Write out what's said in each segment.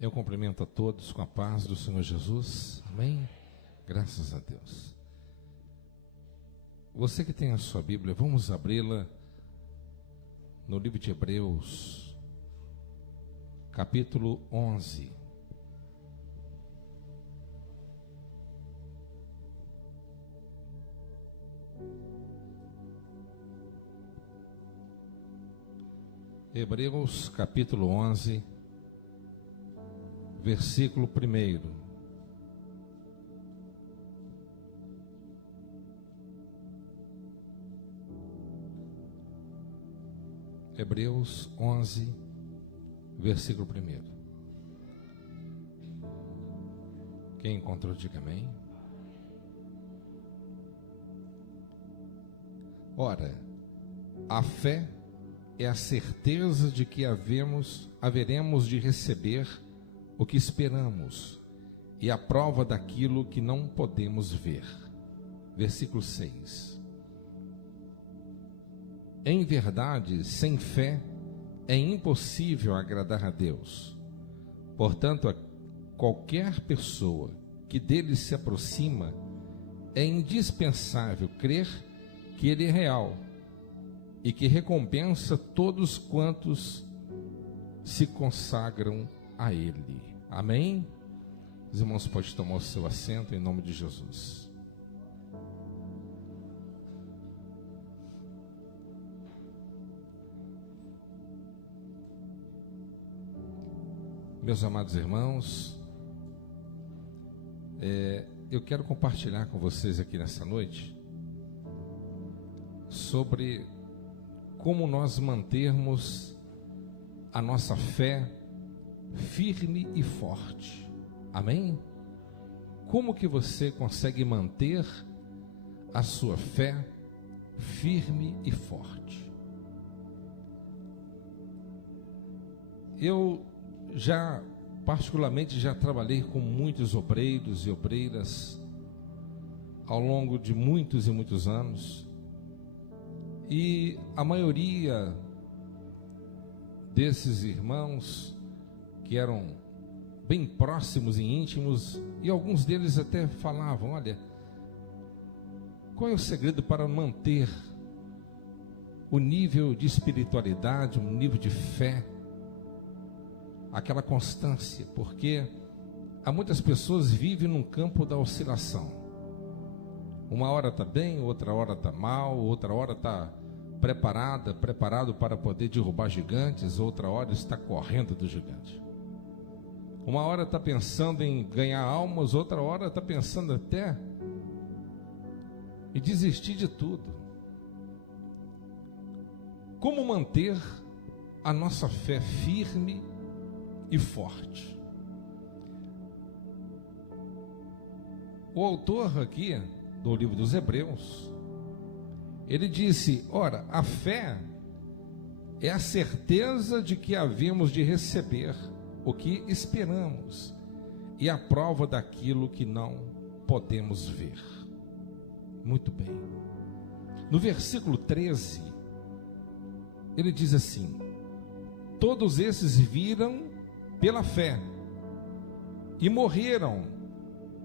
Eu cumprimento a todos com a paz do Senhor Jesus. Amém? Graças a Deus. Você que tem a sua Bíblia, vamos abri-la no livro de Hebreus, capítulo 11. Hebreus, capítulo 11, versículo 1. Hebreus 11, versículo 1. Quem encontrou, diga amém. Ora, a fé é a certeza de que haveremos de receber o que esperamos, e a prova daquilo que não podemos ver. Versículo 6. Em verdade, sem fé é impossível agradar a Deus. Portanto, qualquer pessoa que dele se aproxima, é indispensável crer que ele é real e que recompensa todos quantos se consagram a ele. Amém? Os irmãos podem tomar o seu assento em nome de Jesus. Meus amados irmãos, eu quero compartilhar com vocês aqui nessa noite sobre como nós mantermos a nossa fé firme e forte. Amém? Como que você consegue manter a sua fé firme e forte? Eu particularmente já trabalhei com muitos obreiros e obreiras ao longo de muitos e muitos anos, e a maioria desses irmãos que eram bem próximos e íntimos, e alguns deles até falavam: olha, qual é o segredo para manter o nível de espiritualidade, um nível de fé, aquela constância? Porque há muitas pessoas que vivem num campo da oscilação. Uma hora está bem, outra hora está mal, outra hora está preparado para poder derrubar gigantes, outra hora está correndo do gigante. Uma hora está pensando em ganhar almas, outra hora está pensando até em desistir de tudo. Como manter a nossa fé firme e forte? O autor aqui do livro dos Hebreus, ele disse: ora, a fé é a certeza de que havemos de receber o que esperamos, e a prova daquilo que não podemos ver. Muito bem. No versículo 13, ele diz assim: todos esses viram pela fé e morreram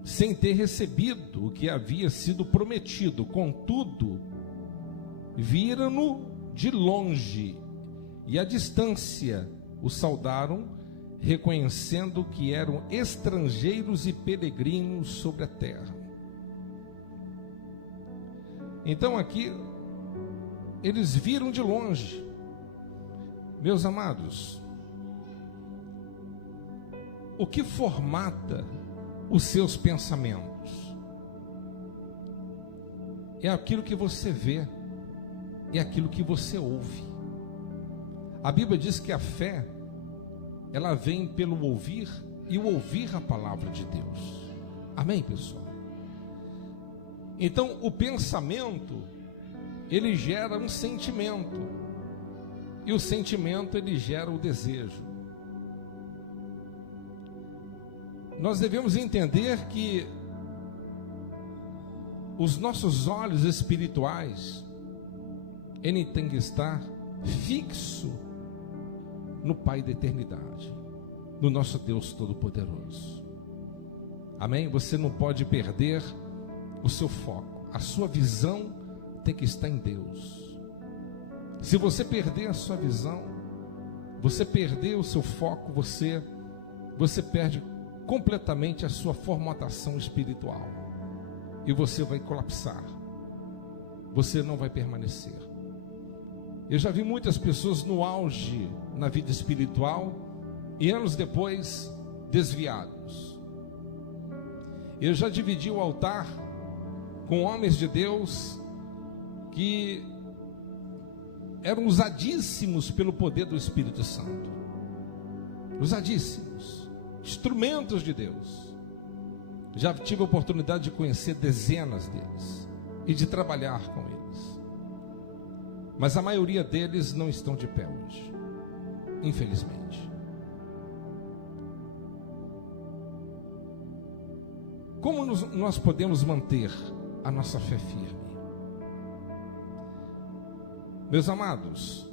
sem ter recebido o que havia sido prometido. Contudo, viram-no de longe e à distância o saudaram, reconhecendo que eram estrangeiros e peregrinos sobre a terra. Então aqui eles viram de longe. Meus amados, o que formata os seus pensamentos é aquilo que você vê, é aquilo que você ouve. A Bíblia diz que a fé, ela vem pelo ouvir, e o ouvir a palavra de Deus. Amém, pessoal? Então, o pensamento, ele gera um sentimento, e o sentimento, ele gera o desejo. Nós devemos entender que os nossos olhos espirituais, ele tem que estar fixo no Pai da eternidade. no nosso Deus Todo-Poderoso. Amém? Você não pode perder o seu foco. A sua visão tem que estar em Deus. Se você perder a sua visão, você perder o seu foco, você perde completamente a sua formatação espiritual. E você vai colapsar. Você não vai permanecer. Eu já vi muitas pessoas no auge na vida espiritual e anos depois desviados. Eu já dividi o altar com homens de Deus que eram usadíssimos pelo poder do Espírito Santo. Usadíssimos, instrumentos de Deus. Já tive a oportunidade de conhecer dezenas deles e de trabalhar com eles. Mas a maioria deles não estão de pé hoje, infelizmente. Como nós podemos manter a nossa fé firme? Meus amados,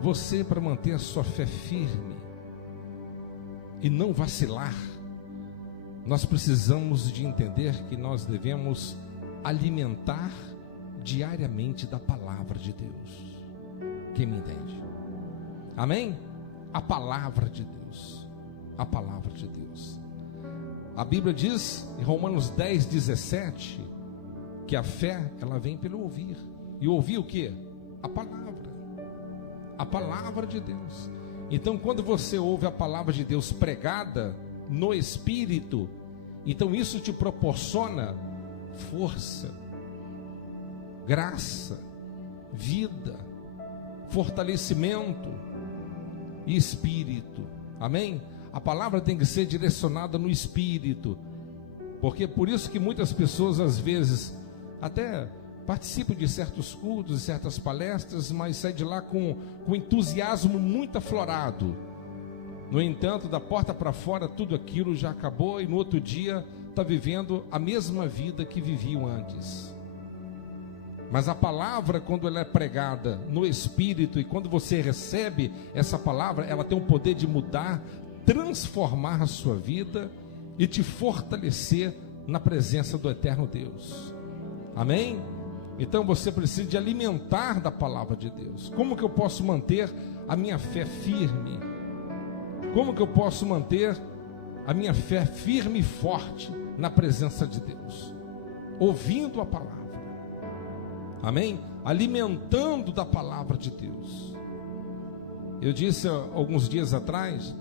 você, para manter a sua fé firme e não vacilar, nós precisamos de entender que nós devemos alimentar diariamente da palavra de Deus. Quem me entende? Amém? A palavra de Deus. A palavra de Deus. A Bíblia diz em Romanos 10:17 que a fé, ela vem pelo ouvir. E ouvir o quê? A palavra. A palavra de Deus. Então, quando você ouve a palavra de Deus pregada no Espírito, então isso te proporciona força, graça, vida, fortalecimento e Espírito. Amém? A palavra tem que ser direcionada no Espírito, porque por isso que muitas pessoas às vezes até participam de certos cultos e certas palestras, mas saem de lá com entusiasmo muito aflorado. No entanto, da porta para fora tudo aquilo já acabou e no outro dia está vivendo a mesma vida que viviam antes. Mas a palavra, quando ela é pregada no Espírito e quando você recebe essa palavra, ela tem o poder de mudar, transformar a sua vida e te fortalecer na presença do eterno Deus. Amém? Então você precisa de alimentar da palavra de Deus. Como que eu posso manter a minha fé firme? Como que eu posso manter a minha fé firme e forte na presença de Deus? Ouvindo a palavra. Amém? Alimentando da palavra de Deus. Eu disse alguns dias atrás,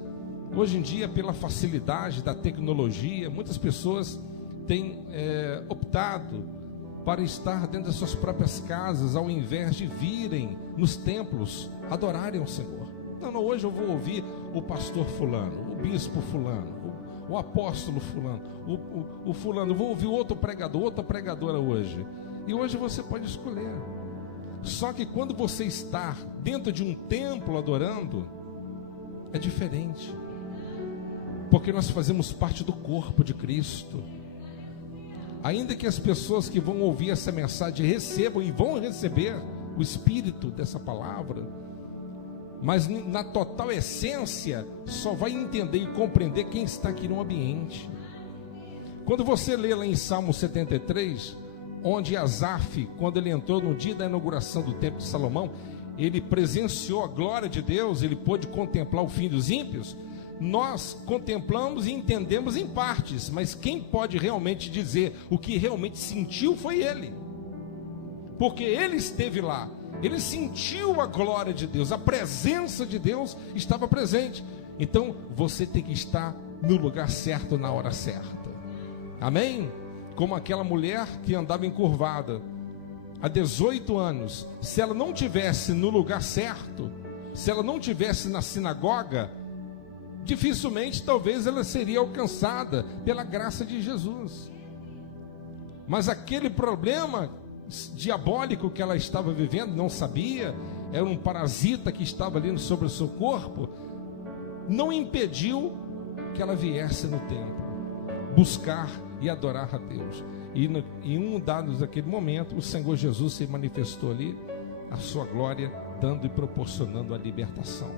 hoje em dia, pela facilidade da tecnologia, muitas pessoas têm optado para estar dentro das suas próprias casas, ao invés de virem nos templos adorarem ao Senhor. Não, hoje eu vou ouvir o pastor fulano, o bispo fulano, o apóstolo fulano, o fulano, vou ouvir outro pregador, outra pregadora hoje. E hoje você pode escolher. Só que quando você está dentro de um templo adorando, é diferente. Porque nós fazemos parte do corpo de Cristo. Ainda que as pessoas que vão ouvir essa mensagem recebam e vão receber o espírito dessa palavra, mas na total essência só vai entender e compreender quem está aqui no ambiente. Quando você lê lá em Salmo 73, onde Asaf, quando ele entrou no dia da inauguração do templo de Salomão, ele presenciou a glória de Deus, ele pôde contemplar o fim dos ímpios. Nós contemplamos e entendemos em partes, mas quem pode realmente dizer o que realmente sentiu foi ele, porque ele esteve lá, ele sentiu a glória de Deus, a presença de Deus estava presente. Então você tem que estar no lugar certo na hora certa. Amém? Como aquela mulher que andava encurvada há 18 anos, se ela não tivesse no lugar certo, se ela não tivesse na sinagoga, dificilmente talvez ela seria alcançada pela graça de Jesus. Mas aquele problema diabólico que ela estava vivendo, não sabia, era um parasita que estava ali sobre o seu corpo, não impediu que ela viesse no templo buscar e adorar a Deus. E em um dado daquele momento, o Senhor Jesus se manifestou ali, a sua glória, dando e proporcionando a libertação.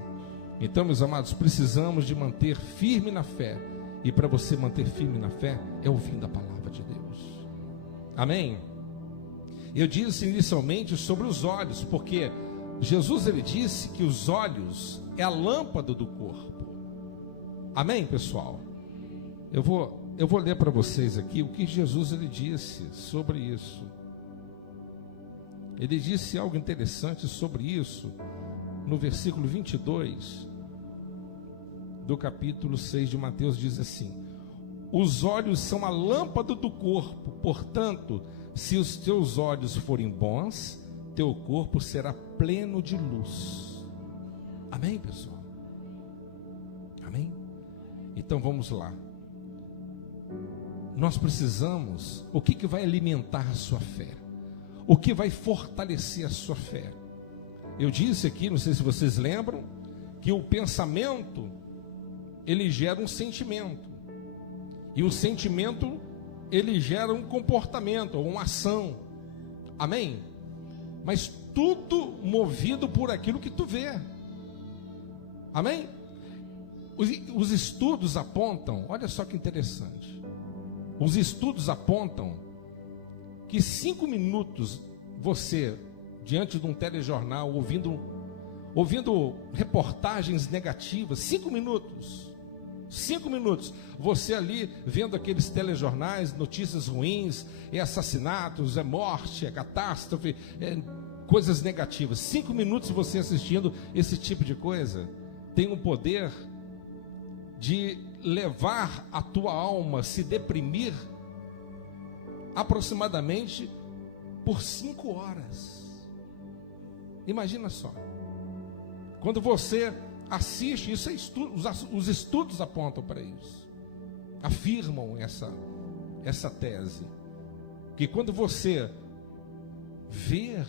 Então, meus amados, precisamos de manter firme na fé. E para você manter firme na fé, é ouvindo a palavra de Deus. Amém? Eu disse inicialmente sobre os olhos, porque Jesus, ele disse que os olhos é a lâmpada do corpo. Amém, pessoal? Eu vou ler para vocês aqui o que Jesus, ele disse sobre isso. Ele disse algo interessante sobre isso no versículo 22 do capítulo 6 de Mateus. Diz assim: os olhos são a lâmpada do corpo, portanto, se os teus olhos forem bons, teu corpo será pleno de luz. Amém, pessoal? Amém? Então vamos lá. Nós precisamos, o que vai alimentar a sua fé? O que vai fortalecer a sua fé? Eu disse aqui, não sei se vocês lembram, que o pensamento, ele gera um sentimento. E o sentimento, ele gera um comportamento, ou uma ação. Amém? Mas tudo movido por aquilo que tu vê. Amém? Os estudos apontam, olha só que interessante. Os estudos apontam que 5 minutos você, diante de um telejornal, ouvindo reportagens negativas, 5 minutos, você ali vendo aqueles telejornais, notícias ruins, é assassinatos, é morte, é catástrofe, é coisas negativas. 5 minutos você assistindo esse tipo de coisa, tem o poder de levar a tua alma a se deprimir aproximadamente por 5 horas. Imagina só. Quando você assiste, isso é os estudos apontam para isso. Afirmam essa tese. Que quando você vê,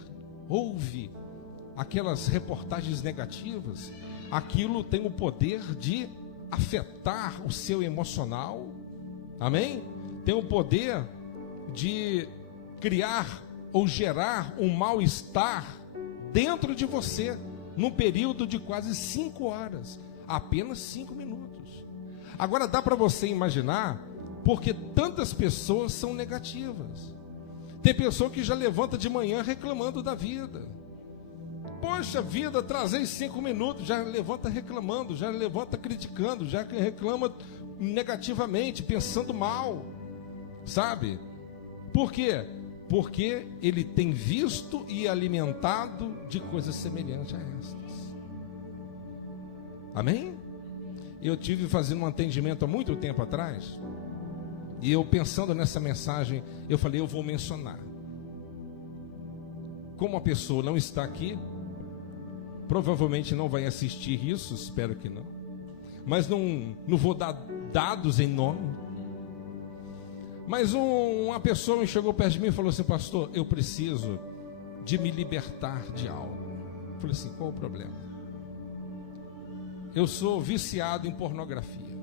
ouve aquelas reportagens negativas, aquilo tem o poder de afetar o seu emocional. Amém? Tem o poder de criar ou gerar um mal-estar dentro de você, num período de quase 5 horas, apenas 5 minutos. Agora dá para você imaginar porque tantas pessoas são negativas. Tem pessoa que já levanta de manhã reclamando da vida. Poxa vida, trazei 5 minutos, já levanta reclamando, já levanta criticando, já reclama negativamente, pensando mal, sabe? Por quê? Porque ele tem visto e alimentado de coisas semelhantes a estas. Amém? Eu tive fazendo um atendimento há muito tempo atrás, e eu pensando nessa mensagem, eu falei, eu vou mencionar. Como a pessoa não está aqui, provavelmente não vai assistir isso, espero que não. Mas não vou dar dados em nome. Mas uma pessoa chegou perto de mim e falou assim: pastor, eu preciso de me libertar de algo. Eu falei assim: qual o problema? Eu sou viciado em pornografia.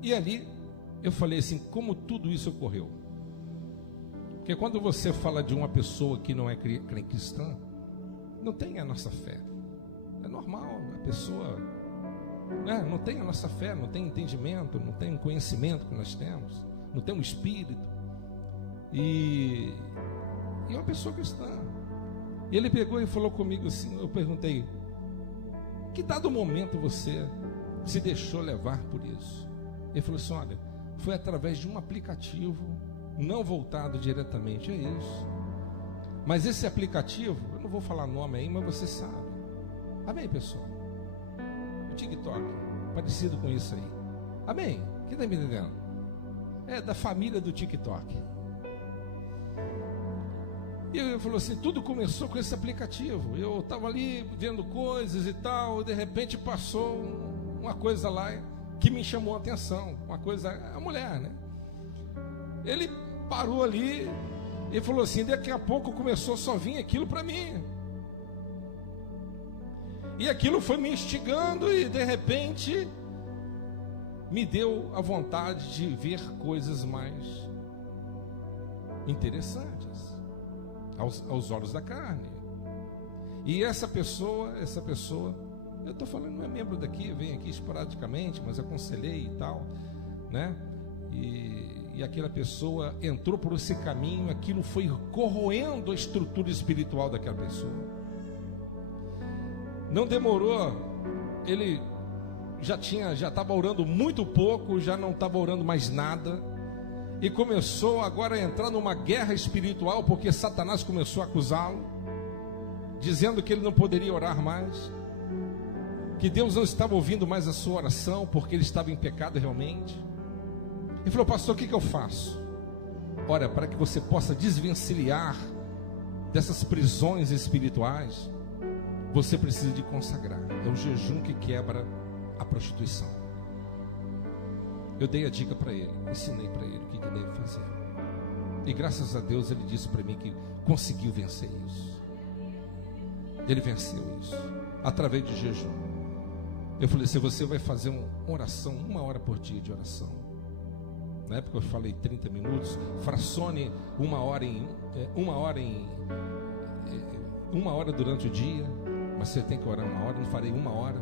E ali eu falei assim: como tudo isso ocorreu? Porque quando você fala de uma pessoa que não é cristã, não tem a nossa fé. É normal, a pessoa não tem a nossa fé, não tem entendimento, não tem conhecimento que nós temos, não tem um espírito. E é uma pessoa cristã. E ele pegou e falou comigo assim, eu perguntei: que dado momento você se deixou levar por isso? Ele falou assim: olha, foi através de um aplicativo, não voltado diretamente a isso, mas esse aplicativo, eu não vou falar nome aí, mas você sabe. Amém, pessoal? O TikTok, parecido com isso aí. Amém? Quem está me entendendo? É da família do TikTok. E ele falou assim: tudo começou com esse aplicativo. Eu estava ali vendo coisas e tal, e de repente passou uma coisa lá que me chamou a atenção. Uma coisa, a mulher, né? Ele parou ali e falou assim: daqui a pouco começou a só vir aquilo para mim. E aquilo foi me instigando e de repente me deu a vontade de ver coisas mais interessantes aos olhos da carne. E essa pessoa, eu estou falando, não é membro daqui, vem aqui esporadicamente, mas aconselhei e tal, né? E aquela pessoa entrou por esse caminho, aquilo foi corroendo a estrutura espiritual daquela pessoa. Não demorou, ele já estava orando muito pouco, já não estava orando mais nada, e começou agora a entrar numa guerra espiritual, porque Satanás começou a acusá-lo, dizendo que ele não poderia orar mais, que Deus não estava ouvindo mais a sua oração, porque ele estava em pecado realmente. Ele falou: pastor, o que eu faço? Ora, para que você possa desvencilhar dessas prisões espirituais, você precisa de consagrar. É o jejum que quebra a prostituição. Eu dei a dica para ele, ensinei para ele o que deve fazer. E graças a Deus ele disse para mim que conseguiu vencer isso. Ele venceu isso através de jejum. Eu falei: se você vai fazer uma oração, 1 hora por dia de oração. Na época eu falei 30 minutos, fracione 1 hora durante o dia, mas você tem que orar 1 hora. Eu não falei 1 hora,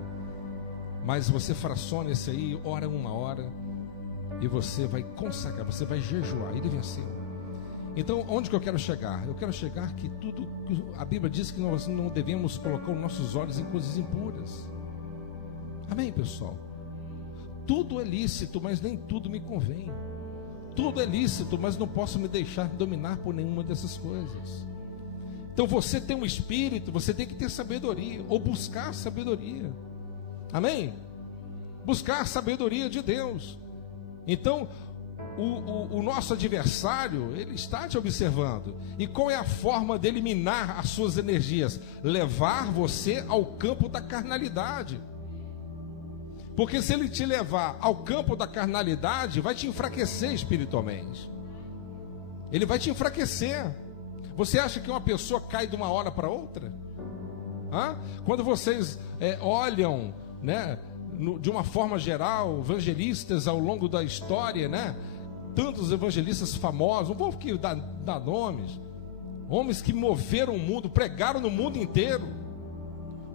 mas você fracione esse aí, ora 1 hora, e você vai consagrar, você vai jejuar. Ele venceu. Então, onde que eu quero chegar? Eu quero chegar que tudo, a Bíblia diz que nós não devemos colocar os nossos olhos em coisas impuras. Amém, pessoal? Tudo é lícito, mas nem tudo me convém. Tudo é lícito, mas não posso me deixar dominar por nenhuma dessas coisas. Então você tem um espírito, você tem que ter sabedoria, ou buscar sabedoria. Amém? Buscar a sabedoria de Deus. Então, o nosso adversário, ele está te observando. E qual é a forma de eliminar as suas energias? Levar você ao campo da carnalidade. Porque se ele te levar ao campo da carnalidade, vai te enfraquecer espiritualmente. Ele vai te enfraquecer. Você acha que uma pessoa cai de uma hora para outra? Quando vocês olham, né, de uma forma geral, evangelistas ao longo da história, né? Tantos evangelistas famosos, não vou aqui dar nomes, homens que moveram o mundo, pregaram no mundo inteiro,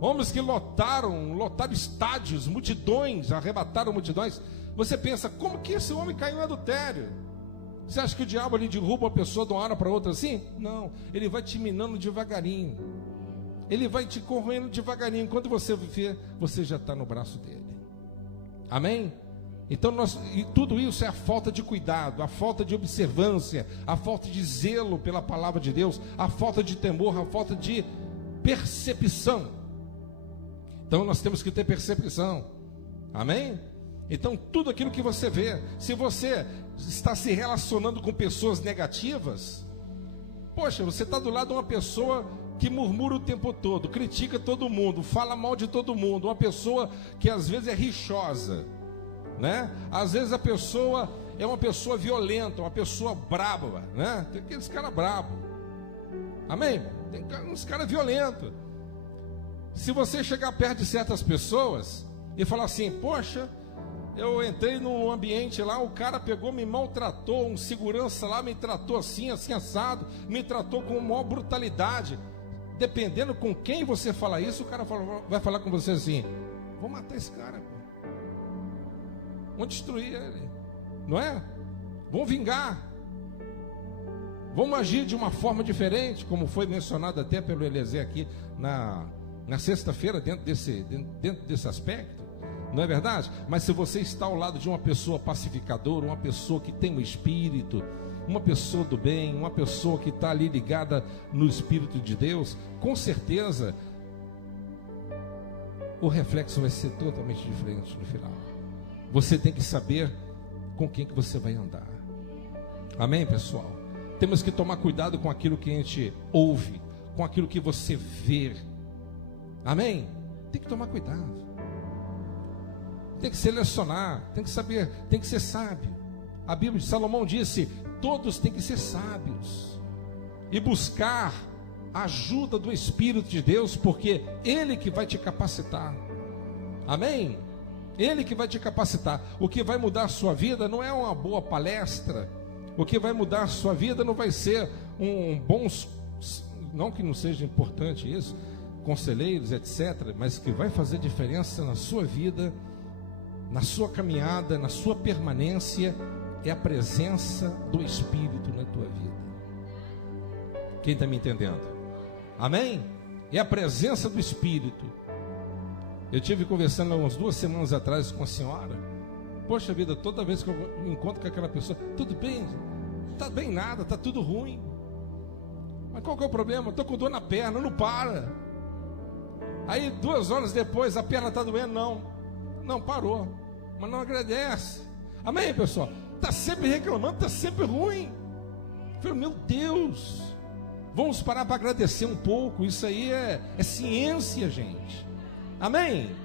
homens que lotaram estádios, multidões, arrebataram multidões. Você pensa, como que esse homem caiu em adultério? Você acha que o diabo ali derruba uma pessoa de uma hora para outra assim? Não, ele vai te minando devagarinho, ele vai te corroendo devagarinho. Quando você vê, você já está no braço dele. Amém? Então e tudo isso é a falta de cuidado, a falta de observância, a falta de zelo pela palavra de Deus, a falta de temor, a falta de percepção. Então nós temos que ter percepção. Amém? Então tudo aquilo que você vê, se você está se relacionando com pessoas negativas, poxa, você está do lado de uma pessoa que murmura o tempo todo, critica todo mundo, fala mal de todo mundo, uma pessoa que às vezes é rixosa, né? Às vezes a pessoa é uma pessoa violenta, uma pessoa braba, né? Tem aqueles caras brabos. Amém? Tem uns caras violentos. Se você chegar perto de certas pessoas e falar assim: poxa, eu entrei num ambiente lá, o cara pegou, me maltratou, um segurança lá me tratou assim, assim assado, me tratou com maior brutalidade. Dependendo com quem você fala isso, o cara vai falar com você assim: vou matar esse cara, vou destruir ele, não é? Vamos vingar, vamos agir de uma forma diferente, como foi mencionado até pelo Eliezer aqui na sexta-feira, dentro desse aspecto, não é verdade? Mas se você está ao lado de uma pessoa pacificadora, uma pessoa que tem um espírito, uma pessoa do bem, uma pessoa que está ali ligada no Espírito de Deus, com certeza o reflexo vai ser totalmente diferente no final. Você tem que saber com quem que você vai andar. Amém, pessoal? Temos que tomar cuidado com aquilo que a gente ouve, com aquilo que você vê. Amém? Tem que tomar cuidado. Tem que selecionar, tem que saber, tem que ser sábio. A Bíblia de Salomão disse: todos têm que ser sábios e buscar a ajuda do Espírito de Deus, porque Ele que vai te capacitar. Amém? Ele que vai te capacitar. O que vai mudar a sua vida não é uma boa palestra. O que vai mudar a sua vida não vai ser não que não seja importante isso, conselheiros, etc., mas que vai fazer diferença na sua vida, na sua caminhada, na sua permanência, é a presença do Espírito na tua vida. Quem está me entendendo? Amém? É a presença do Espírito. Eu tive conversando há umas 2 semanas atrás com a senhora. Poxa vida, toda vez que eu me encontro com aquela pessoa, tudo bem, está bem nada, está tudo ruim. Mas qual que é o problema? Estou com dor na perna, não para. Aí 2 horas depois, a perna está doendo, não parou, mas não agradece. Amém, pessoal? Está sempre reclamando, está sempre ruim. Eu falei, meu Deus, vamos parar para agradecer um pouco. Isso aí é ciência, gente. Amém?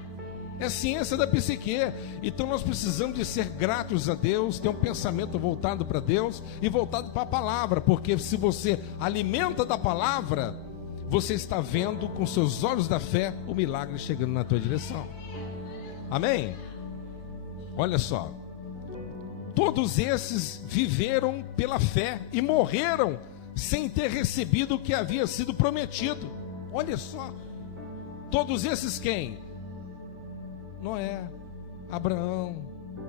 É ciência da psique. Então nós precisamos de ser gratos a Deus, ter um pensamento voltado para Deus e voltado para a palavra, porque se você alimenta da palavra, você está vendo com seus olhos da fé o milagre chegando na tua direção. Amém? Olha só, todos esses viveram pela fé e morreram sem ter recebido o que havia sido prometido. Olha só, todos esses quem? Noé, Abraão,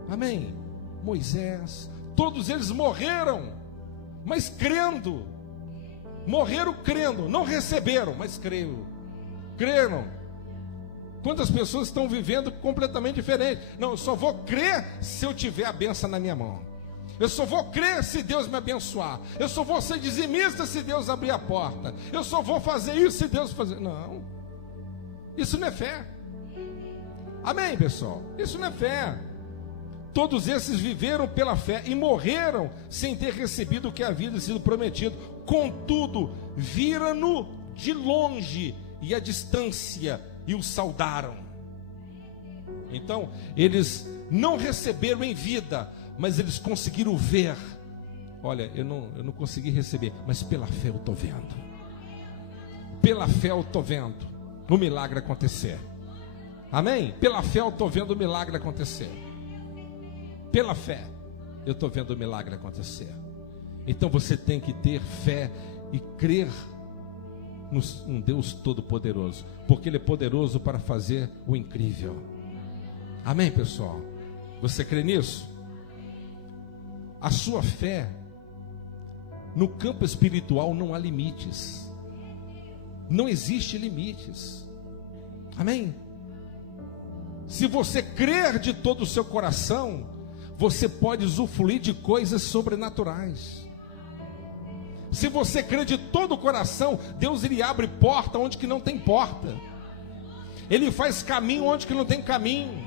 amém? Moisés, todos eles morreram, mas crendo. Morreram crendo, não receberam, mas creram. Quantas pessoas estão vivendo completamente diferente? Não, eu só vou crer se eu tiver a bênção na minha mão. Eu só vou crer se Deus me abençoar. Eu só vou ser dizimista se Deus abrir a porta. Eu só vou fazer isso se Deus fazer. Não, isso não é fé. Amém, pessoal? Isso não é fé. Todos esses viveram pela fé e morreram sem ter recebido o que havia sido prometido. Contudo, viram-no de longe e à distância e o saudaram. Então, eles não receberam em vida, mas eles conseguiram ver. Olha, eu não consegui receber, mas pela fé eu estou vendo. Pela fé eu estou vendo o milagre acontecer. Amém? Pela fé eu estou vendo o milagre acontecer. Pela fé eu estou vendo o milagre acontecer. Então você tem que ter fé e crer num Deus Todo-Poderoso, porque Ele é poderoso para fazer o incrível. Amém, pessoal? Você crê nisso? A sua fé no campo espiritual não há limites. Não existe limites. Amém? Se você crer de todo o seu coração, você pode usufruir de coisas sobrenaturais. Se você crer de todo o coração, Deus ele abre porta onde que não tem porta. Ele faz caminho onde que não tem caminho.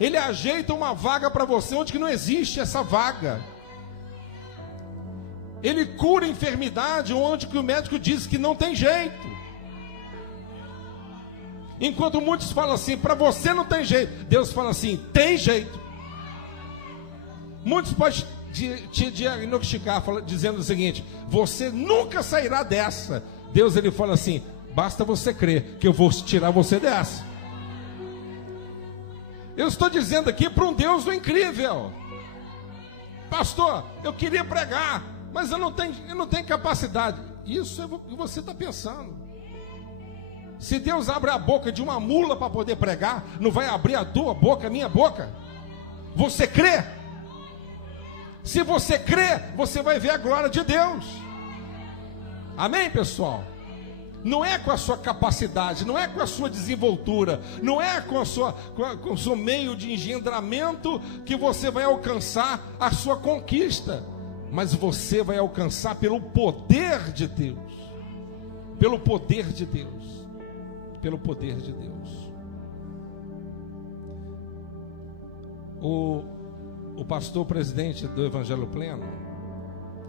Ele ajeita uma vaga para você onde que não existe essa vaga. Ele cura a enfermidade onde que o médico diz que não tem jeito. Enquanto muitos falam assim, para você não tem jeito, Deus fala assim, tem jeito. Muitos podem te diagnosticar dizendo o seguinte, você nunca sairá dessa. Deus ele fala assim, basta você crer que eu vou tirar você dessa. Eu estou dizendo aqui para um Deus do incrível. Pastor, eu queria pregar, mas eu não tenho capacidade. Isso é o que você está pensando. Se Deus abre a boca de uma mula para poder pregar, não vai abrir a tua boca, a minha boca? Você crê? Se você crê, você vai ver a glória de Deus. Amém, pessoal? Não é com a sua capacidade, não é com a sua desenvoltura, não é com o seu meio de engendramento que você vai alcançar a sua conquista, mas você vai alcançar pelo poder de Deus. Pelo poder de Deus. Pelo poder de Deus. O pastor presidente do Evangelho Pleno,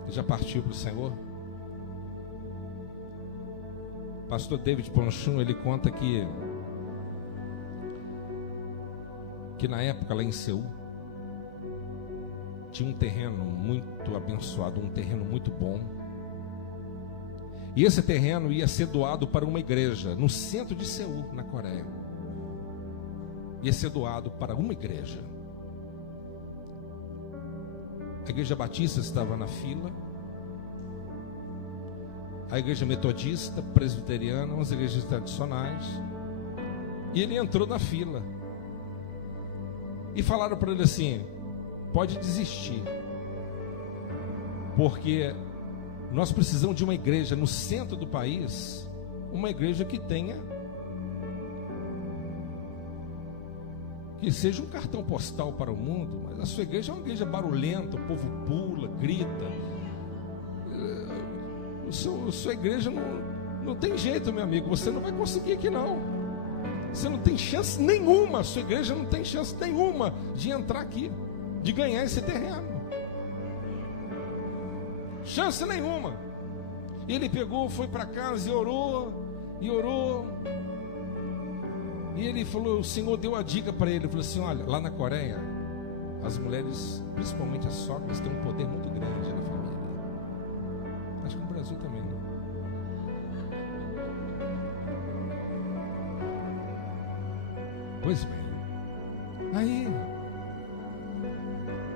que já partiu para o Senhor, pastor David Ponchum, ele conta que na época lá em Seul tinha um terreno muito abençoado, um terreno muito bom. E esse terreno ia ser doado para uma igreja no centro de Seul, na Coreia. Ia ser doado para uma igreja. A igreja batista estava na fila. a igreja metodista, presbiteriana, umas igrejas tradicionais. E ele entrou na fila. E falaram para ele assim: pode desistir, porque nós precisamos de uma igreja no centro do país, uma igreja que seja um cartão postal para o mundo. Mas a sua igreja é uma igreja barulhenta, o povo pula, grita. Sua igreja não tem jeito, meu amigo, você não vai conseguir aqui não. Você não tem chance nenhuma, a sua igreja não tem chance nenhuma de entrar aqui, de ganhar esse terreno. Chance nenhuma. E ele pegou, foi para casa e orou. E ele falou, o Senhor deu a dica para ele, falou assim: olha, lá na Coreia, as mulheres, principalmente as sogras, têm um poder muito grande na família. Acho que no Brasil também, né? Pois bem. Aí,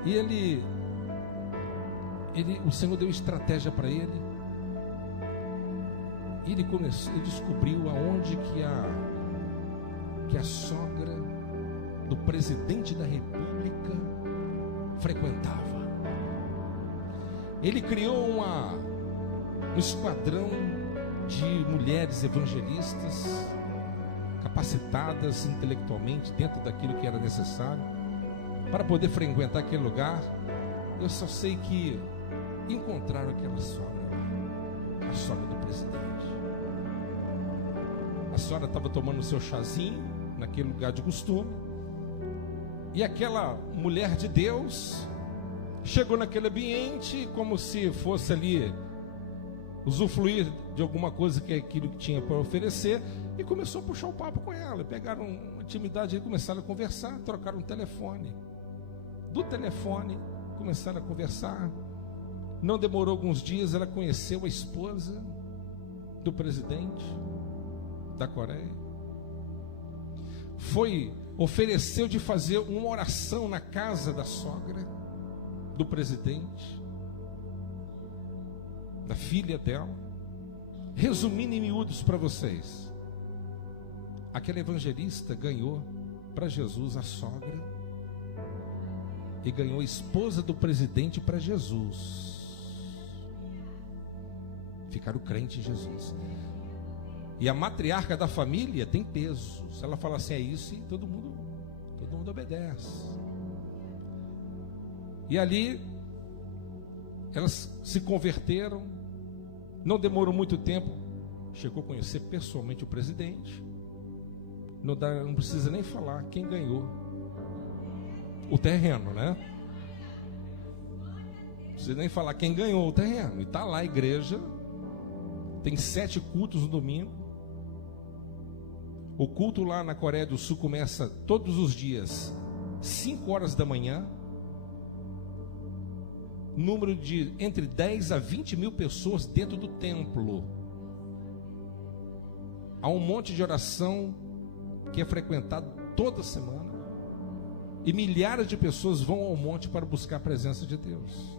e o Senhor deu estratégia para ele. E ele descobriu aonde que a sogra do presidente da República frequentava. Ele criou um esquadrão de mulheres evangelistas capacitadas intelectualmente dentro daquilo que era necessário para poder frequentar aquele lugar. Eu só sei que encontraram aquela sogra lá, a sogra do presidente. A senhora estava tomando o seu chazinho naquele lugar de costume, e aquela mulher de Deus chegou naquele ambiente como se fosse ali usufruir de alguma coisa que é aquilo que tinha para oferecer, e começou a puxar o papo com ela. Pegaram uma intimidade e começaram a conversar, trocaram um telefone. Do telefone começaram a conversar. Não demorou alguns dias, ela conheceu a esposa do presidente da Coreia. Ofereceu de fazer uma oração na casa da sogra do presidente, da filha dela. Resumindo em miúdos para vocês, aquele evangelista ganhou para Jesus a sogra e ganhou a esposa do presidente para Jesus. Ficaram crentes em Jesus. E a matriarca da família tem peso. Se ela falar assim, é isso, e todo mundo obedece. E ali elas se converteram. Não demorou muito tempo, chegou a conhecer pessoalmente o presidente. Não precisa nem falar quem ganhou o terreno, né? Não precisa nem falar quem ganhou o terreno. E está lá a igreja. Tem 7 cultos no domingo. O culto lá na Coreia do Sul começa todos os dias 5 horas da manhã. Número de entre 10 a 20 mil pessoas dentro do templo. Há um monte de oração que é frequentado toda semana. E milhares de pessoas vão ao monte para buscar a presença de Deus.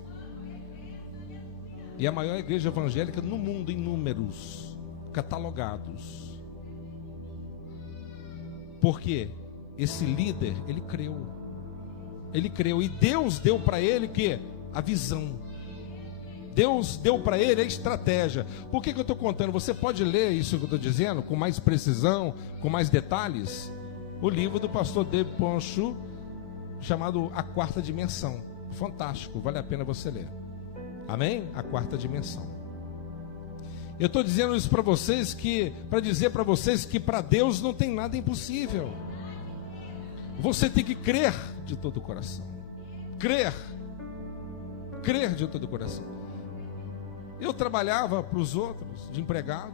E a maior igreja evangélica no mundo em números catalogados. Porque esse líder, ele creu. E Deus deu para ele que a visão. Deus deu para ele a estratégia. Por que eu estou contando? Você pode ler isso que eu estou dizendo com mais precisão, com mais detalhes. O livro do pastor David Ponchu, chamado A Quarta Dimensão. Fantástico, vale a pena você ler. Amém? A Quarta Dimensão. Eu estou dizendo isso para vocês, para dizer para vocês que para Deus não tem nada impossível. Você tem que crer de todo o coração. Crer de todo o coração. Eu trabalhava para os outros, de empregado,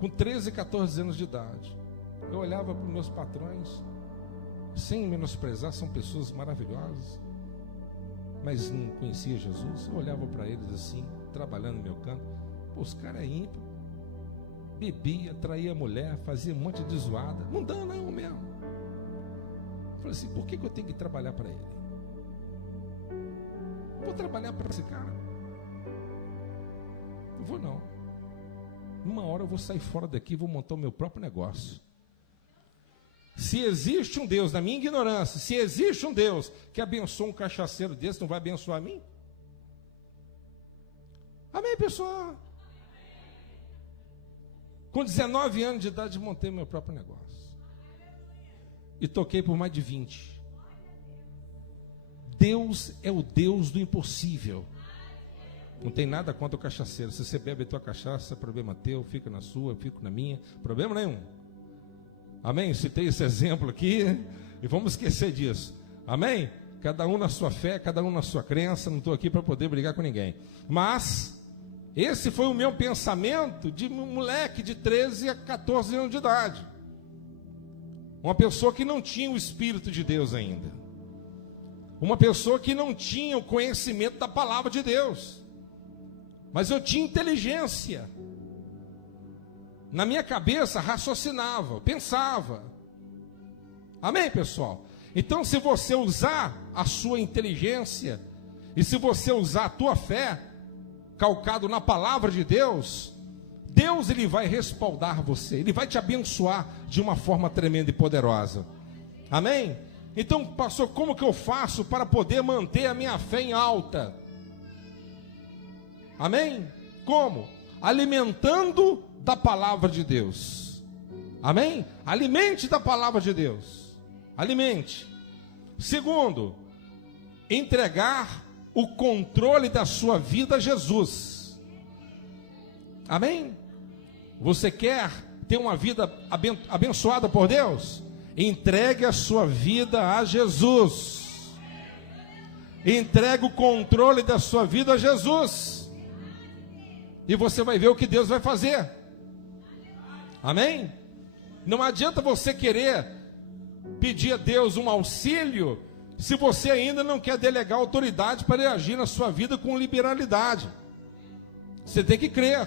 com 13, 14 anos de idade. Eu olhava para os meus patrões, sem menosprezar, são pessoas maravilhosas, mas não conhecia Jesus. Eu olhava para eles assim, trabalhando no meu canto. Pô, os caras é ímpio, bebia, traía a mulher, fazia um monte de zoada. Não dá não mesmo. Eu falei assim, por que eu tenho que trabalhar para ele? Eu vou trabalhar para esse cara? Não vou não. uma hora eu vou sair fora daqui e vou montar o meu próprio negócio. Se existe um Deus, na minha ignorância, se existe um Deus que abençoa um cachaceiro desse, não vai abençoar a mim? Amém, pessoal? Com 19 anos de idade, montei meu próprio negócio. E toquei por mais de 20. Deus é o Deus do impossível. Não tem nada contra o cachaceiro. Se você bebe a tua cachaça, problema teu, fica na sua, eu fico na minha, problema nenhum. Amém? Citei esse exemplo aqui e vamos esquecer disso. Amém? Cada um na sua fé, cada um na sua crença. Não estou aqui para poder brigar com ninguém. Mas esse foi o meu pensamento de um moleque de 13 a 14 anos de idade. Uma pessoa que não tinha o Espírito de Deus ainda. Uma pessoa que não tinha o conhecimento da palavra de Deus. Mas eu tinha inteligência. Na minha cabeça raciocinava, pensava. Amém, pessoal? Então, se você usar a sua inteligência e se você usar a tua fé, calcado na palavra de Deus, Deus ele vai respaldar você, ele vai te abençoar de uma forma tremenda e poderosa. Amém? Então, pastor, como que eu faço para poder manter a minha fé em alta? Amém? Como? Alimentando da palavra de Deus. Amém? Alimente da palavra de Deus. Alimente. Segundo, entregar o controle da sua vida a Jesus. Amém? Você quer ter uma vida abençoada por Deus? Entregue a sua vida a Jesus. Entregue o controle da sua vida a Jesus. E você vai ver o que Deus vai fazer. Amém? Não adianta você querer pedir a Deus um auxílio se você ainda não quer delegar autoridade para ele agir na sua vida com liberalidade. Você tem que crer.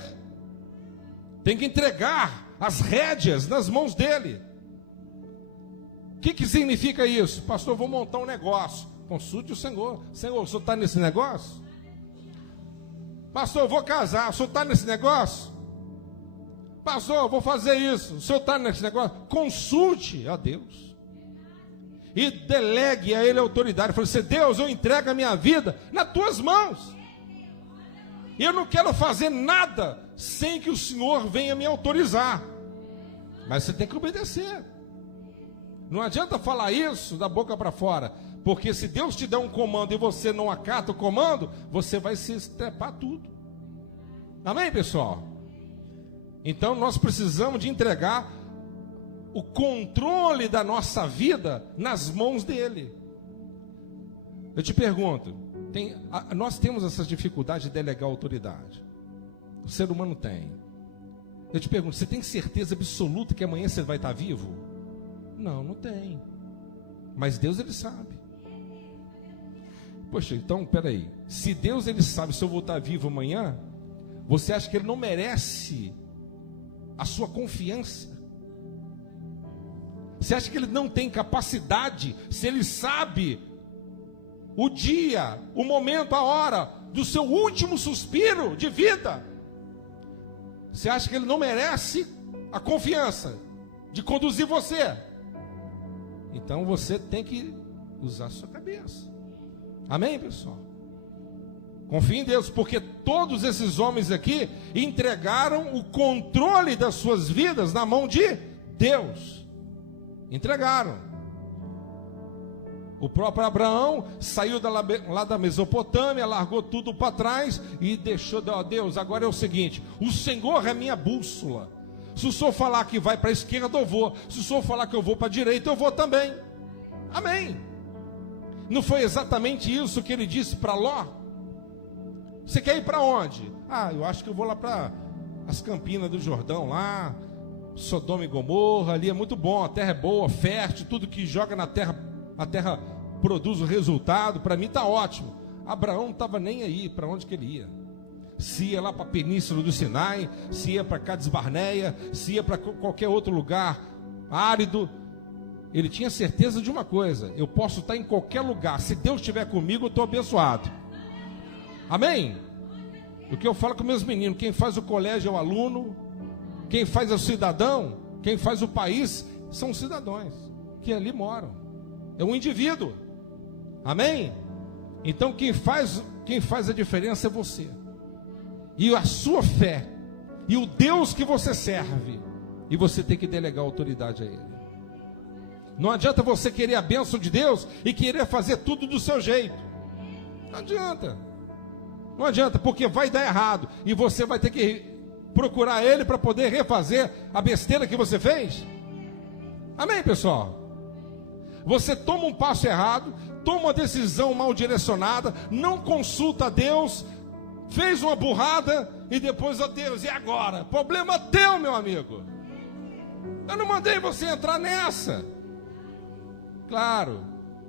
Tem que entregar as rédeas nas mãos dele. O que significa isso? Pastor, eu vou montar um negócio. Consulte o Senhor. Senhor, o senhor está nesse negócio? Pastor, eu vou casar. O senhor está nesse negócio? Pastor, eu vou fazer isso. O senhor está nesse negócio? Consulte a Deus. E delegue a ele a autoridade. Fale assim: Deus, eu entrego a minha vida nas tuas mãos. E eu não quero fazer nada sem que o Senhor venha me autorizar. Mas você tem que obedecer. Não adianta falar isso da boca para fora, porque se Deus te der um comando e você não acata o comando, você vai se estrepar tudo. Amém, pessoal? Então nós precisamos de entregar o controle da nossa vida nas mãos dele. Eu te pergunto, nós temos essa dificuldade de delegar autoridade. O ser humano tem. Eu te pergunto, você tem certeza absoluta que amanhã você vai estar vivo? Não, não tem. Mas Deus ele sabe. Poxa, então, peraí. Se Deus ele sabe se eu vou estar vivo amanhã, você acha que ele não merece a sua confiança? Você acha que ele não tem capacidade, se ele sabe o dia, o momento, a hora do seu último suspiro de vida? Você acha que ele não merece a confiança de conduzir você? Então você tem que usar a sua cabeça. Amém, pessoal? Confie em Deus, porque todos esses homens aqui entregaram o controle das suas vidas na mão de Deus. Entregaram. O próprio Abraão saiu lá da Mesopotâmia, largou tudo para trás e deixou, ó Deus, agora é o seguinte: o Senhor é minha bússola. Se o Senhor falar que vai para a esquerda, eu vou. Se o Senhor falar que eu vou para a direita, eu vou também. Amém. Não foi exatamente isso que ele disse para Ló? Você quer ir para onde? Ah, eu acho que eu vou lá para as Campinas do Jordão, lá, Sodoma e Gomorra, ali é muito bom, a terra é boa, fértil, tudo que joga na terra, a terra produz o resultado, para mim está ótimo. Abraão não estava nem aí para onde que ele ia. Se ia lá para a Península do Sinai, se ia para Cades Barneia, se ia para qualquer outro lugar árido, ele tinha certeza de uma coisa: eu posso estar em qualquer lugar, se Deus estiver comigo, eu estou abençoado. Amém? O que eu falo com meus meninos: quem faz o colégio é o aluno, Quem faz é o cidadão, quem faz o país são os cidadãos que ali moram. É um indivíduo. Amém? Então quem faz a diferença é você. E a sua fé. E o Deus que você serve. E você tem que delegar autoridade a Ele. Não adianta você querer a bênção de Deus e querer fazer tudo do seu jeito. Não adianta. Não adianta, porque vai dar errado. E você vai ter que procurar Ele para poder refazer a besteira que você fez. Amém, pessoal? Você toma um passo errado, toma uma decisão mal direcionada, não consulta a Deus, fez uma burrada e depois, ó Deus, e agora? Problema teu, meu amigo. Eu não mandei você entrar nessa. Claro,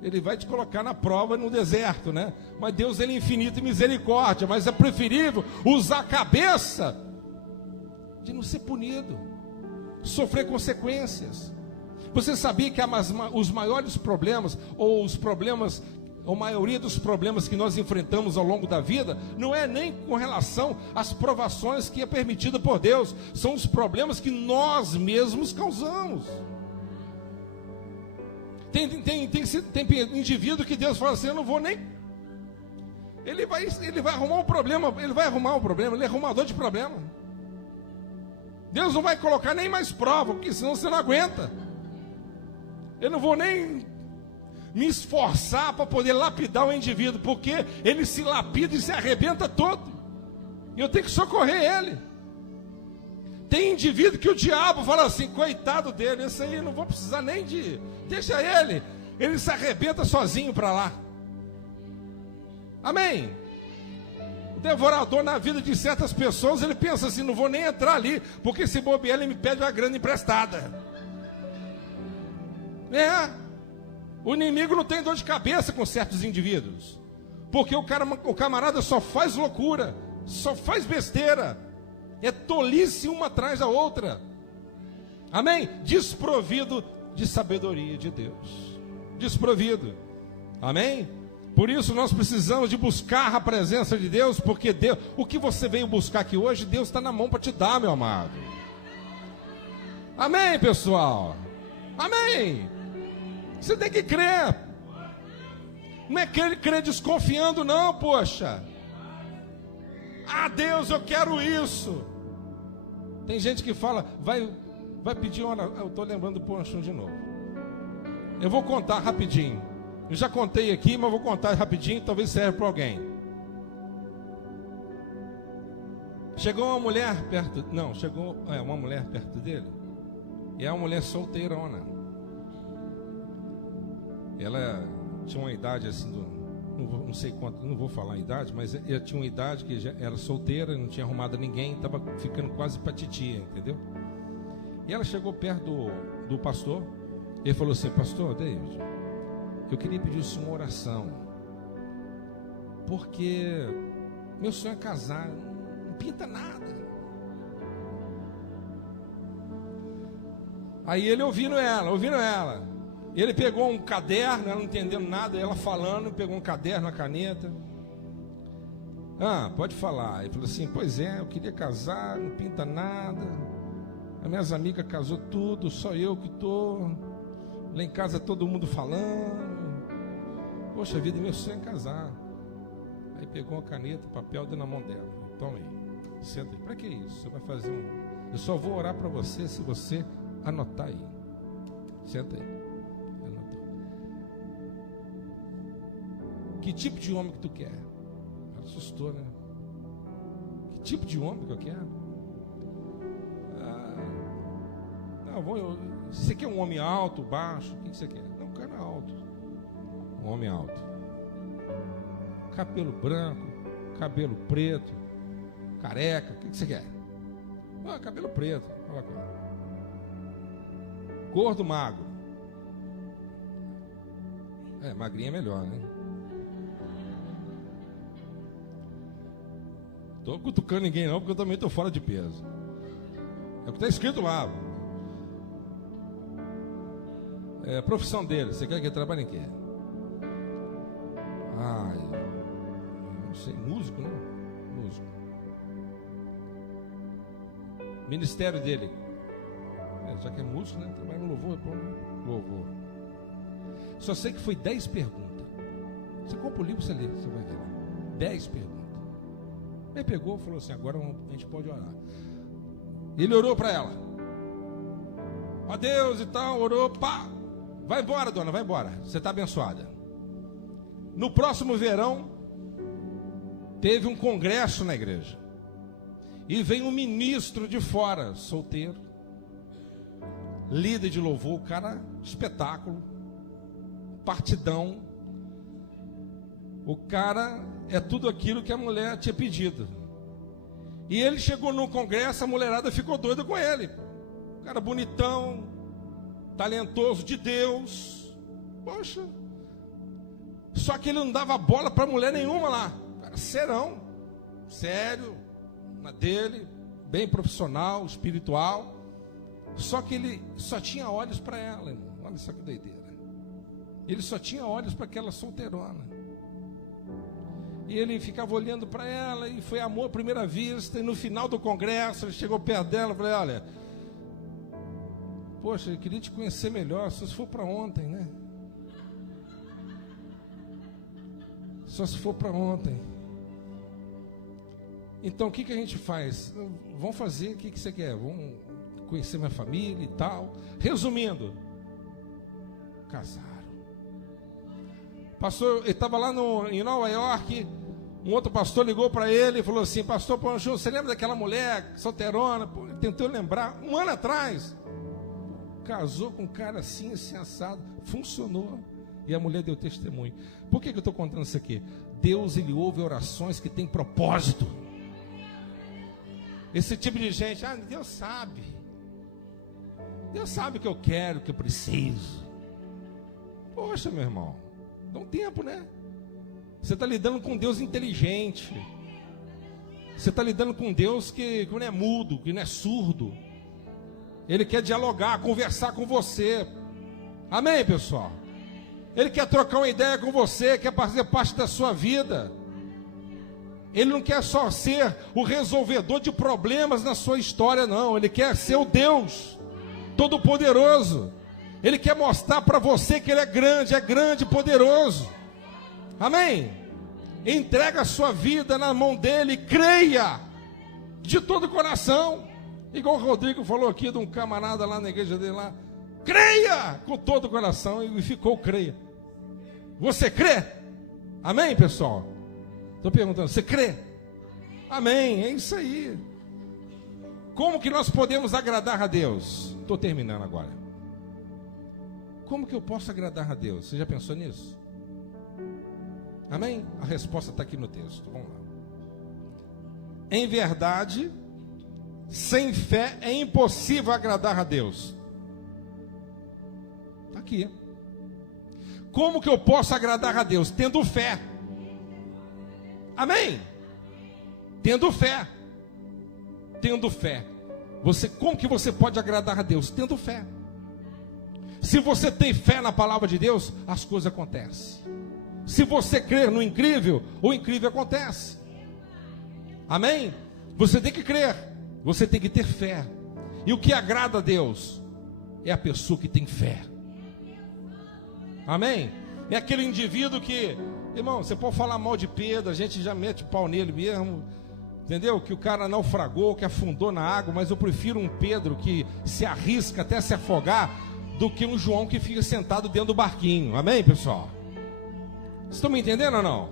Ele vai te colocar na prova no deserto, né? Mas Deus, Ele é infinito e misericórdia, mas é preferível usar a cabeça de não ser punido, sofrer consequências. Você sabia que os maiores problemas, ou os problemas, ou a maioria dos problemas que nós enfrentamos ao longo da vida, não é nem com relação às provações que é permitida por Deus, são os problemas que nós mesmos causamos. Tem indivíduo que Deus fala assim, eu não vou nem... Ele vai arrumar um problema, ele é arrumador de problema. Deus não vai colocar nem mais prova, porque senão você não aguenta. Eu não vou nem me esforçar para poder lapidar o indivíduo, porque ele se lapida e se arrebenta todo. E eu tenho que socorrer ele. Tem indivíduo que o diabo fala assim, coitado dele, esse aí eu não vou precisar nem de... Deixa ele se arrebenta sozinho para lá. Amém? O devorador na vida de certas pessoas, ele pensa assim, não vou nem entrar ali, porque se bobear ele me pede uma grana emprestada. O inimigo não tem dor de cabeça com certos indivíduos, porque o camarada só faz loucura, só faz besteira, é tolice uma atrás da outra. Amém? Desprovido de sabedoria de Deus, desprovido. Amém? Por isso nós precisamos de buscar a presença de Deus, porque Deus, o que você veio buscar aqui hoje, Deus está na mão para te dar, meu amado. Amém, pessoal? Amém? Você tem que crer. Não é crer desconfiando, não, poxa. Ah, Deus, eu quero isso. Tem gente que fala, vai pedir uma... Eu estou lembrando do Ponchão de novo. Eu vou contar rapidinho. Eu já contei aqui, mas vou contar rapidinho, talvez serve para alguém. Chegou uma mulher perto... Não, chegou uma mulher perto dele. E é uma mulher solteirona. Ela tinha uma idade assim, não sei quanto, não vou falar a idade, mas ela tinha uma idade que já era solteira, não tinha arrumado ninguém, estava ficando quase para titia, entendeu? E ela chegou perto do pastor, ele falou assim, pastor David, eu queria pedir o senhor uma oração, porque meu sonho é casar, não pinta nada. Aí ele ouvindo ela, ele pegou um caderno, ela não entendendo nada, ela falando, pegou um caderno, uma caneta. Ah, pode falar. Ele falou assim, pois é, eu queria casar, não pinta nada. As minhas amigas casou tudo, só eu que estou. Lá em casa todo mundo falando. Poxa vida, meu sonho é casar. Aí pegou uma caneta, papel, deu na mão dela. Toma aí, senta aí. Para que isso? Você vai fazer um... Eu só vou orar para você se você anotar aí. Senta aí. Que tipo de homem que tu quer? Ela assustou, né? Que tipo de homem que eu quero? Você quer um homem alto, baixo? O que você quer? Não, cara alto. Um homem alto. Cabelo branco, cabelo preto, careca. O que você quer? Ah, cabelo preto. Olha lá. Gordo, magro. Magrinho é melhor, né? Estou cutucando ninguém não, porque eu também estou fora de peso. É o que está escrito lá. A profissão dele, você quer que ele trabalhe em quê? Não sei, músico, né? Músico. Ministério dele. Já que é músico, né? Trabalha no louvor, louvor. Só sei que foi 10 perguntas. Você compra o livro, você lê, você vai ver lá. 10 perguntas. Ele pegou e falou assim: agora a gente pode orar. Ele orou para ela. Ó Deus e tal, orou, pá. Vai embora, dona, vai embora. Você está abençoada. No próximo verão, teve um congresso na igreja. E vem um ministro de fora, solteiro, líder de louvor, o cara, espetáculo, partidão. O cara é tudo aquilo que a mulher tinha pedido. E ele chegou no congresso, a mulherada ficou doida com ele. O cara bonitão, talentoso de Deus. Poxa. Só que ele não dava bola para mulher nenhuma lá. O cara serão, sério, na dele, bem profissional, espiritual. Só que ele só tinha olhos para ela, irmão. Olha só que doideira. Ele só tinha olhos para aquela solteirona. E ele ficava olhando para ela, e foi amor à primeira vista. E no final do congresso, ele chegou perto dela e falou: olha, poxa, eu queria te conhecer melhor. Só se for para ontem, né? Só se for para ontem. Então o que a gente faz? Vamos fazer, o que você quer? Vamos conhecer minha família e tal. Resumindo, casaram. Pastor, ele estava lá em Nova York. Um outro pastor ligou para ele e falou assim: pastor Pancho, você lembra daquela mulher solteirona? Pô, ele tentou lembrar, um ano atrás. Casou com um cara assim, assim, assado. Funcionou. E a mulher deu testemunho. Por que eu estou contando isso aqui? Deus, ele ouve orações que tem propósito. Esse tipo de gente, Deus sabe. Deus sabe o que eu quero, o que eu preciso. Poxa, meu irmão, dá um tempo, né? Você está lidando com Deus inteligente. Você está lidando com Deus que não é mudo, que não é surdo. Ele quer dialogar, conversar com você. Amém, pessoal? Ele quer trocar uma ideia com você, quer fazer parte da sua vida. Ele não quer só ser o resolvedor de problemas na sua história, não. Ele quer ser o Deus Todo-Poderoso. Ele quer mostrar para você que Ele é grande e poderoso. Amém? Entrega a sua vida na mão dEle, creia de todo o coração. Igual o Rodrigo falou aqui de um camarada lá na igreja dele lá. Creia com todo o coração, e ficou creia. Você crê? Amém, pessoal? Estou perguntando, você crê? Amém, é isso aí. Como que nós podemos agradar a Deus? Estou terminando agora. Como que eu posso agradar a Deus? Você já pensou nisso? Amém? A resposta está aqui no texto, vamos lá. Em verdade, sem fé é impossível agradar a Deus. Está aqui. Como que eu posso agradar a Deus? Tendo fé. Amém? Tendo fé. Tendo fé. Como que você pode agradar a Deus? Tendo fé. Se você tem fé na palavra de Deus, as coisas acontecem. Se você crer no incrível, o incrível acontece. Amém? Você tem que crer. Você tem que ter fé. E o que agrada a Deus é a pessoa que tem fé. Amém? É aquele indivíduo que, irmão, você pode falar mal de Pedro, a gente já mete o pau nele mesmo, entendeu? Que o cara naufragou, que afundou na água, mas eu prefiro um Pedro que se arrisca até se afogar, do que um João que fica sentado dentro do barquinho. Amém, pessoal? Vocês estão me entendendo ou não?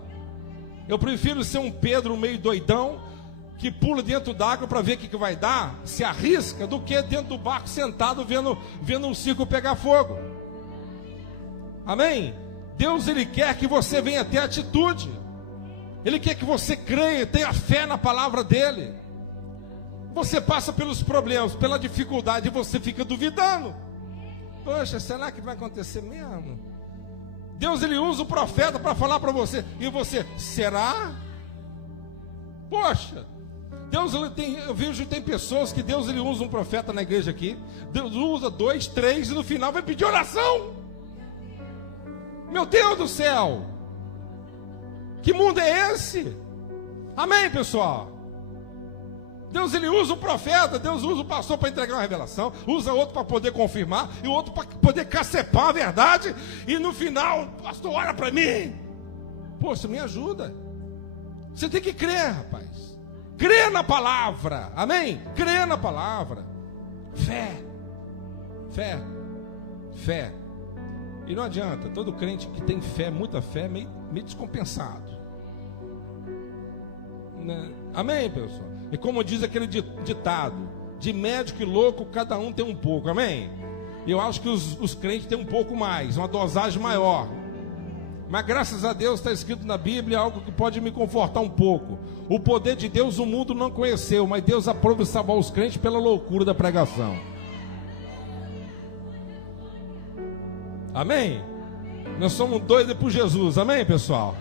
Eu prefiro ser um Pedro meio doidão, que pula dentro d'água para ver o que vai dar, se arrisca, do que dentro do barco sentado vendo um circo pegar fogo. Amém? Deus, Ele quer que você venha ter atitude. Ele quer que você creia, tenha fé na palavra dEle. Você passa pelos problemas, pela dificuldade, e você fica duvidando. Poxa, será que vai acontecer mesmo? Deus, Ele usa o profeta para falar para você, e você, será? Poxa, Deus, eu vejo que tem pessoas que Deus, Ele usa um profeta na igreja aqui, Deus usa 2, 3, e no final vai pedir oração. Meu Deus do céu, que mundo é esse? Amém, pessoal? Deus, ele usa o profeta, Deus usa o pastor para entregar uma revelação, usa outro para poder confirmar, e o outro para poder cacepar a verdade, e no final, pastor, olha para mim. Poxa, me ajuda. Você tem que crer, rapaz. Crer na palavra, amém? Crer na palavra. Fé. Fé. Fé. E não adianta, todo crente que tem fé, muita fé, é meio descompensado. Né? Amém, pessoal? E como diz aquele ditado, de médico e louco, cada um tem um pouco, amém? Eu acho que os crentes têm um pouco mais, uma dosagem maior. Mas graças a Deus está escrito na Bíblia algo que pode me confortar um pouco. O poder de Deus o mundo não conheceu, mas Deus aprova salvar os crentes pela loucura da pregação. Amém? Nós somos doidos por Jesus, amém, pessoal?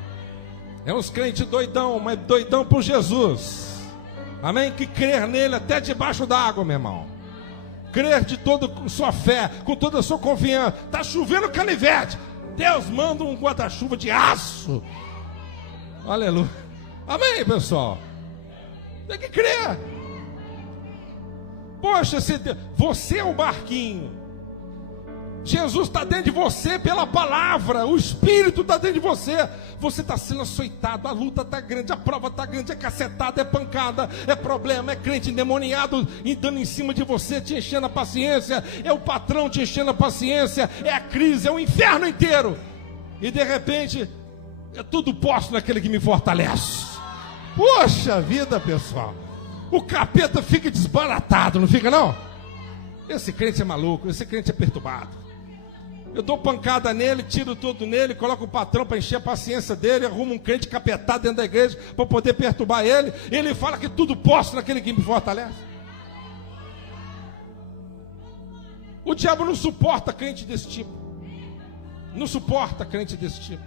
É uns crentes doidão, mas doidão por Jesus. Amém? Que crer nele até debaixo d'água, meu irmão. Crer de toda a sua fé, com toda a sua confiança. Está chovendo canivete, Deus manda um guarda-chuva de aço. Aleluia. Amém, pessoal? Tem que crer. Poxa, você é o barquinho. Jesus está dentro de você pela palavra. O Espírito está dentro de você. Você está sendo açoitado. A luta está grande, a prova está grande. É cacetada, é pancada, é problema. É crente endemoniado dando em cima de você, te enchendo a paciência. É o patrão te enchendo a paciência. É a crise, é o inferno inteiro. E de repente, é tudo posto naquele que me fortalece. Poxa vida, pessoal. O capeta fica desbaratado, não fica não? Esse crente é maluco, esse crente é perturbado. Eu dou pancada nele, tiro tudo nele, coloco o patrão para encher a paciência dele, arrumo um crente capetado dentro da igreja para poder perturbar ele. Ele fala que tudo posso naquele que me fortalece. O diabo não suporta crente desse tipo. Não suporta crente desse tipo.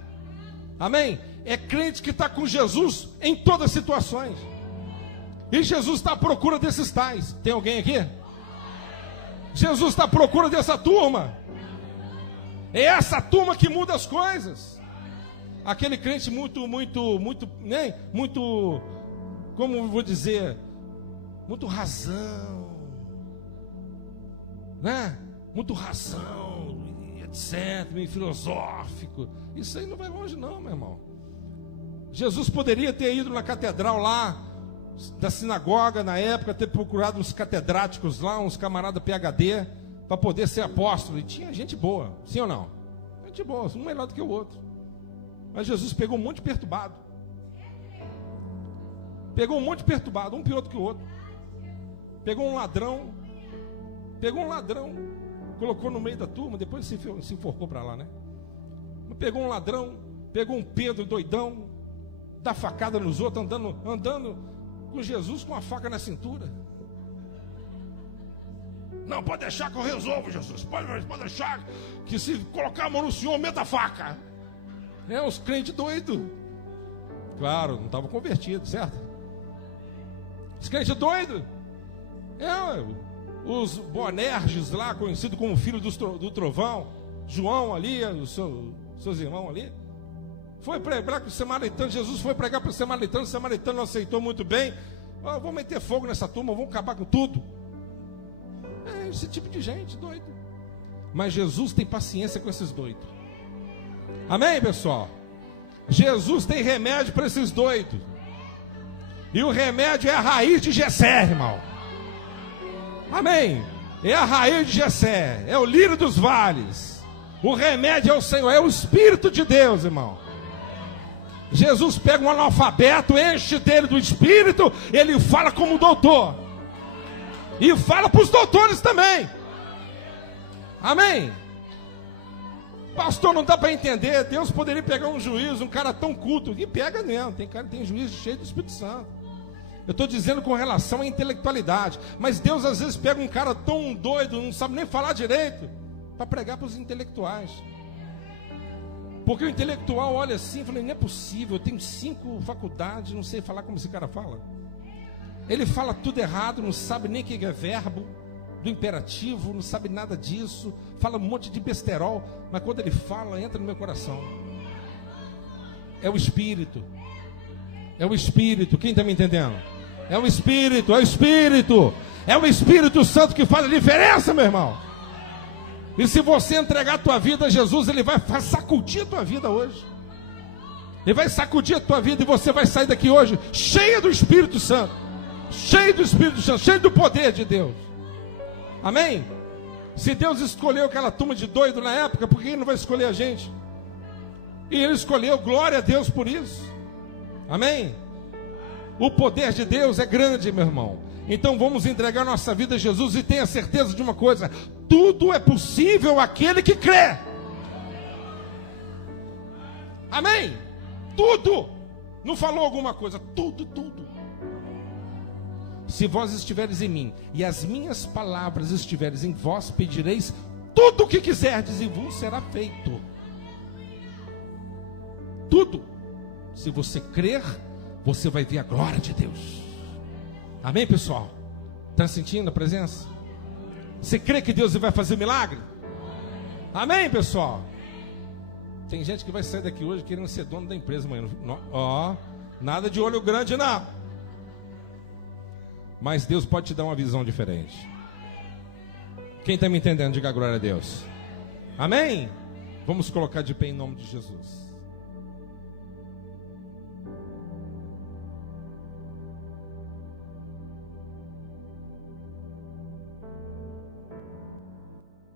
Amém? É crente que está com Jesus em todas as situações. E Jesus está à procura desses tais. Tem alguém aqui? Jesus está à procura dessa turma. É essa turma que muda as coisas. Aquele crente muito, como vou dizer, muito razão, né? Muito razão, etc, meio filosófico. Isso aí não vai longe não, meu irmão. Jesus poderia ter ido na catedral lá, da sinagoga na época, ter procurado uns catedráticos lá, uns camaradas PhD, para poder ser apóstolo. E tinha gente boa, sim ou não? Gente boa, um melhor do que o outro. Mas Jesus pegou um monte de perturbado. Pegou um monte de perturbado, um pior do que o outro. Pegou um ladrão, colocou no meio da turma, depois se enforcou para lá, né? Pegou um ladrão, pegou um Pedro doidão, dá facada nos outros, andando com Jesus com a faca na cintura. Não, pode deixar que eu resolvo, Jesus. Pode deixar que se colocar a mão no senhor, meta a faca. É, os crentes doidos. Claro, não estavam convertidos, certo? Os crentes doidos. Os Boanerges lá, conhecido como filho do trovão. João ali, os seus irmãos ali. Foi pregar para o samaritano. Jesus foi pregar para o samaritano não aceitou muito bem. Vou meter fogo nessa turma, vou acabar com tudo. É esse tipo de gente doido. Mas Jesus tem paciência com esses doidos. Amém, pessoal? Jesus tem remédio para esses doidos. E o remédio é a raiz de Jessé, irmão. Amém? É a raiz de Jessé. É o lírio dos vales. O remédio é o Senhor, é o Espírito de Deus, irmão. Jesus pega um analfabeto, enche dele do Espírito, ele fala como doutor. E fala para os doutores também. Amém? Pastor, não dá para entender. Deus poderia pegar um juiz, um cara tão culto. E pega mesmo, tem juiz cheio do Espírito Santo. Eu estou dizendo com relação à intelectualidade. Mas Deus às vezes pega um cara tão doido, não sabe nem falar direito, para pregar para os intelectuais. Porque o intelectual olha assim e fala, não é possível, eu tenho 5 faculdades, não sei falar como esse cara fala. Ele fala tudo errado, não sabe nem o que é verbo, do imperativo, não sabe nada disso, fala um monte de besterol, mas quando ele fala, entra no meu coração. É o Espírito. É o Espírito, quem está me entendendo? É o Espírito, é o Espírito. É o Espírito Santo que faz a diferença, meu irmão. E se você entregar a tua vida a Jesus, Ele vai sacudir a tua vida hoje. Ele vai sacudir a tua vida e você vai sair daqui hoje cheia do Espírito Santo. Cheio do Espírito Santo, cheio do poder de Deus. Amém? Se Deus escolheu aquela turma de doido na época, por que Ele não vai escolher a gente? E Ele escolheu, glória a Deus por isso. Amém? O poder de Deus é grande, meu irmão. Então vamos entregar nossa vida a Jesus e tenha certeza de uma coisa: tudo é possível àquele que crê. Amém? Tudo. Não falou alguma coisa? Tudo, tudo. Se vós estiveres em mim e as minhas palavras estiveres em vós, pedireis tudo o que quiserdes e vos será feito. Tudo. Se você crer, você vai ver a glória de Deus. Amém, pessoal? Está sentindo a presença? Você crê que Deus vai fazer milagre? Amém, pessoal? Tem gente que vai sair daqui hoje querendo ser dono da empresa amanhã. Ó, nada de olho grande não. Mas Deus pode te dar uma visão diferente. Quem está me entendendo, diga glória a Deus. Amém? Vamos colocar de pé em nome de Jesus.